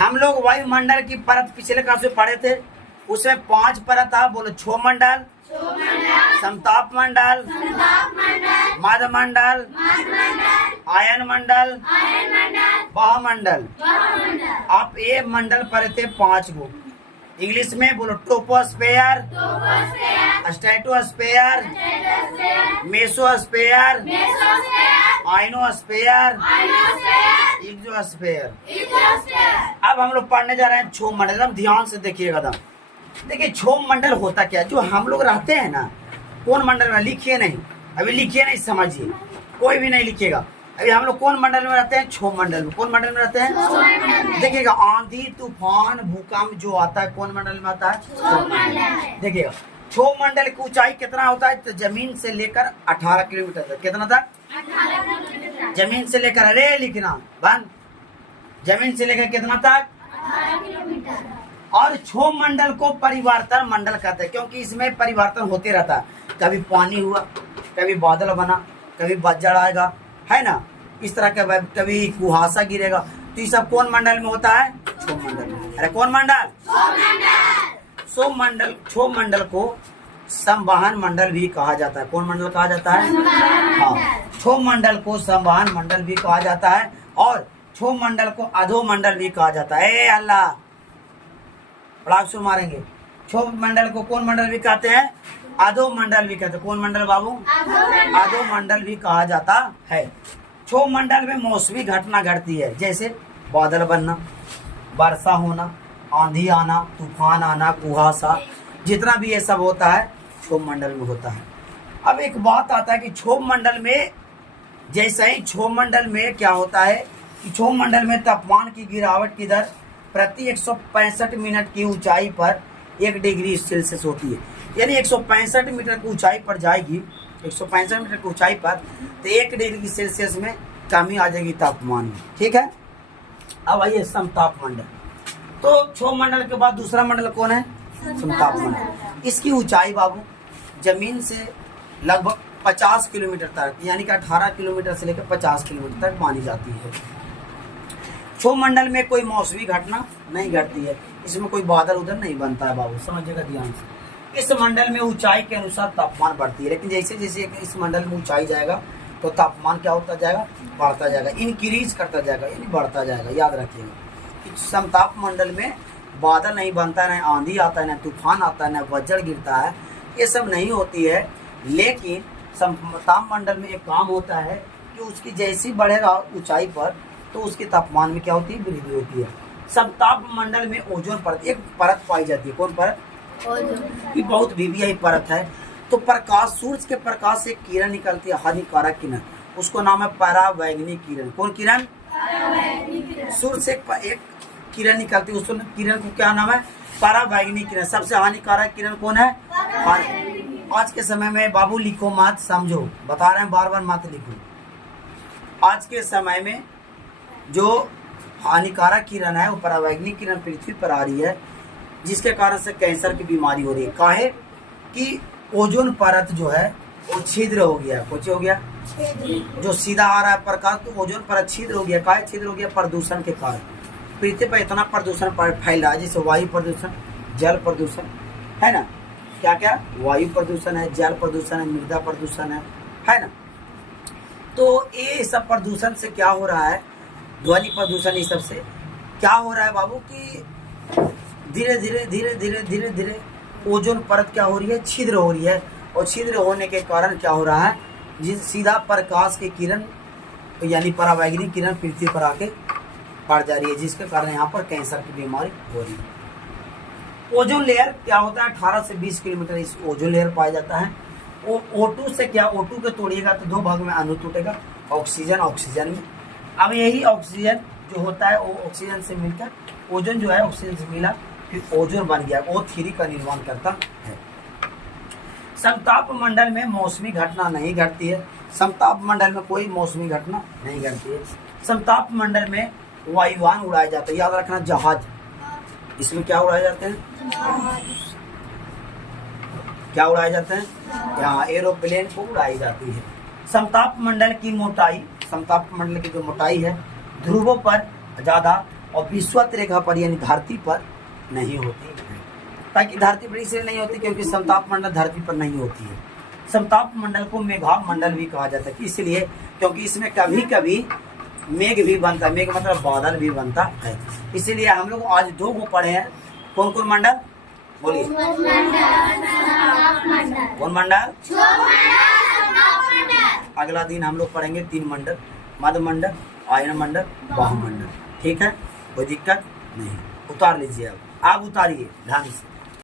हम लोग वायुमंडल की परत पिछले क्लास में पढ़े थे। उसमें 5 परत था। बोलो, क्षोमंडल, समताप मंडल, मध्य मंडल, आयन मंडल, वायुमंडल। आप ये मंडल पढ़े थे 5 गो। इंग्लिश में बोलो, troposphere, stratosphere, mesosphere, ionosphere, exosphere. अब हम लोग पढ़ने जा रहे हैं क्षोभ मंडल। एकदम ध्यान से देखिएगा। एकदम देखिए, क्षोभ मंडल होता क्या, जो हम लोग रहते हैं ना, कौन मंडल में लिखिए नहीं, अभी लिखिए नहीं, समझिए, कोई भी नहीं लिखिएगा। अभी हम लोग कौन मंडल में रहते हैं? क्षोभ मंडल में। कौन मंडल में रहते हैं? देखिएगा, आंधी तूफान भूकंप जो आता है कौन मंडल में आता है? देखिएगा, क्षोभ मंडल की ऊंचाई कितना होता है? तो जमीन से लेकर 18 किलोमीटर तक। कितना तक? जमीन से लेकर, अरे लिखना बंद, जमीन से लेकर कितना तक? 18 किलोमीटर। और क्षोभ मंडल को परिवर्तन मंडल कहते हैं, क्योंकि इसमें परिवर्तन होते रहता है। कभी पानी हुआ, कभी बादल बना, कभी बज्जड़ आएगा, है ना, इस तरह का, कभी कुहासा गिरेगा। तो ये सब कौन मंडल में होता है? क्षोभ मंडल में। अरे कौन मंडल? क्षोभ मंडल। क्षोभ मंडल को संवहन मंडल भी कहा जाता है। कौन मंडल कहा जाता है? हाँ, क्षोभ मंडल को संवहन मंडल भी कहा जाता है, और क्षोभ मंडल को अधो मंडल भी कहा जाता है। ए अल्लाह, पड़ाक से मारेंगे। क्षोभ मंडल को कौन मंडल भी कहते हैं? अधो मंडल भी कहते हैं। कौन मंडल बाबू? अधो मंडल भी कहा जाता है। क्षोभ मंडल में मौसमी घटना घटती है, जैसे बादल बनना, वर्षा होना, आंधी आना, तूफान आना, कुहासा, जितना भी ये सब होता है क्षोभ मंडल में होता है। अब एक बात आता है कि क्षोभ मंडल में, जैसे ही क्षोभ मंडल में क्या होता है कि क्षोभ मंडल में तापमान की गिरावट की दर प्रति 165 मिनट की ऊंचाई पर 1 डिग्री सेल्सियस होती है। यानी 165 मीटर की ऊंचाई पर जाएगी, 165 मीटर की ऊंचाई पर, तो 1 डिग्री सेल्सियस में कमी आ जाएगी तापमान में। ठीक है। अब आइए समताप मंडल। तो क्षोभ मंडल के बाद दूसरा मंडल कौन है? समताप मंडल। इसकी ऊंचाई बाबू जमीन से लगभग 50 किलोमीटर तक, यानी कि 18 किलोमीटर से लेकर 50 किलोमीटर तक मानी जाती है। क्षोभ मंडल में कोई मौसमी घटना नहीं घटती है, इसमें कोई बादल उधर नहीं बनता है बाबू, समझिएगा ध्यान से। इस मंडल में ऊंचाई के अनुसार तापमान बढ़ती है, लेकिन जैसे जैसे इस मंडल में ऊंचाई जाएगा तो तापमान क्या होता जाएगा? बढ़ता जाएगा, इंक्रीज करता जाएगा, यानी बढ़ता जाएगा। याद रखिएगा, समताप मंडल में बादल नहीं बनता है, न आंधी आता है, न तूफान आता है, न वज्र गिरता है, ये सब नहीं होती है। लेकिन समताप मंडल में एक काम होता है कि उसकी जैसी बढ़ेगा ऊंचाई पर, तो उसके तापमान में क्या होती है? वृद्धि होती है। समताप मंडल में ओजोन परत, एक परत पाई जाती है। कौन परत? ये बहुत वीवीआई परत है। तो प्रकाश, सूरज के प्रकाश से किरण निकलती है, हानिकारक किरण, उसको नाम है परावैंगनिक किरण। कौन किरण? सूरज से एक किरण निकलती है, उसको किरण को क्या नाम है? परावैंगनिक किरण। सबसे हानिकारक किरण कौन है? आज के समय में बाबू लिखो मत, समझो, बता रहे हैं, बार बार मत लिखो। आज के समय में जो हानिकारक किरण है वो परावैंगनिक किरण पृथ्वी पर आ रही है, जिसके कारण से कैंसर की बीमारी हो रही है। काहे कि ओजोन परत जो है वो छिद्र हो गया। कुछ हो गया, जो सीधा आ रहा है प्रकाश, तो ओजोन परत छिद्र हो गया। काहे छिद्र हो गया? प्रदूषण के कारण। पृथ्वी पर इतना प्रदूषण फैल रहा है, जैसे वायु प्रदूषण, जल प्रदूषण, है ना, क्या क्या? वायु प्रदूषण है, जल प्रदूषण है, मृदा प्रदूषण है ना। तो ये सब प्रदूषण से क्या हो रहा है? ध्वनि प्रदूषण, ये सब से क्या हो रहा है बाबू कि धीरे धीरे धीरे धीरे धीरे धीरे ओजोन परत क्या हो रही है? छिद्र हो रही है। और छिद्र होने के कारण क्या हो रहा है? जिस सीधा प्रकाश की किरण, यानी परावैंगनिक किरण पृथ्वी पर आके पड़ जा रही है, जिसके कारण यहाँ पर कैंसर की बीमारी हो रही है। ओजोन लेयर क्या होता है? 18 से 20 किलोमीटर इस ओजोन लेयर पाया जाता है। O2 से क्या? O2 को तोड़िएगा तो 2 भाग में अणु टूटेगा, ऑक्सीजन ऑक्सीजन में। अब यही ऑक्सीजन जो होता है वो ऑक्सीजन से मिलकर, ओजोन जो है ऑक्सीजन से मिला, फिर ओजोन बन गया, O3 का निर्माण करता है। समताप मंडल में मौसमी घटना नहीं घटती है। समताप मंडल में कोई मौसमी घटना नहीं घटती है। समताप मंडल में वायुयान उड़ाए जाते हैं। याद रखना, जहाज, इसमें क्या उड़ाए जाते हैं? क्या उड़ाए जाते हैं? यहाँ एरोप्लेन को उड़ाई जाती है। समताप मंडल की मोटाई, समताप मंडल की जो मोटाई है, ध्रुवों पर ज्यादा और विश्वत रेखा पर यानी धरती पर नहीं होती है। ताकि धरती पर इसलिए नहीं होती क्योंकि समताप मंडल धरती पर नहीं होती है। समताप मंडल को मेघाव मंडल भी कहा जाता है, इसलिए क्योंकि इसमें कभी कभी मेघ भी बनता है, मेघ मतलब बादल भी बनता है। इसीलिए हम लोग आज 2 को पढ़े हैं। कौन कौन मंडल बोलिए? कौन मंडल? अगला दिन हम लोग पढ़ेंगे 3 मंडल, मध मंडल, आयन मंडल, बाहु मंडल। ठीक है, कोई दिक्कत नहीं। उतार लीजिए, अब आप उतारिए ध्यान से।